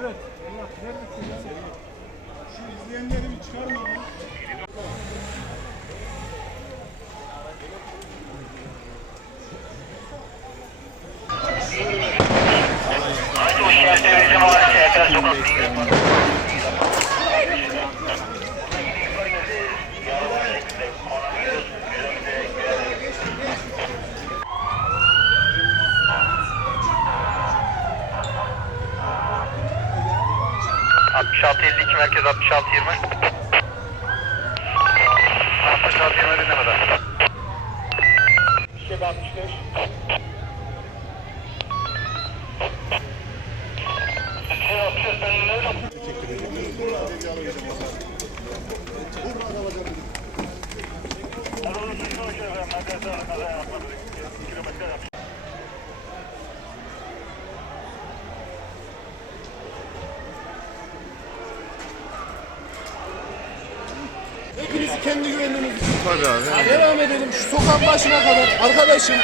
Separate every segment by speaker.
Speaker 1: Evet. Allah vermesin. Şu izleyenlerimi çıkarma. Aynı o şehirde bizim var. Şehirde sokak değil. ...66-52 merkez 66-20. 66-20 dinlemeden. Şebe 65. Şey yapacağız, kendi güvenliğiniz için Tabii abi. devam edelim şu sokağın başına kadar arkadaşım.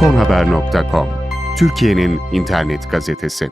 Speaker 2: konhaber.com
Speaker 1: Türkiye'nin internet gazetesi.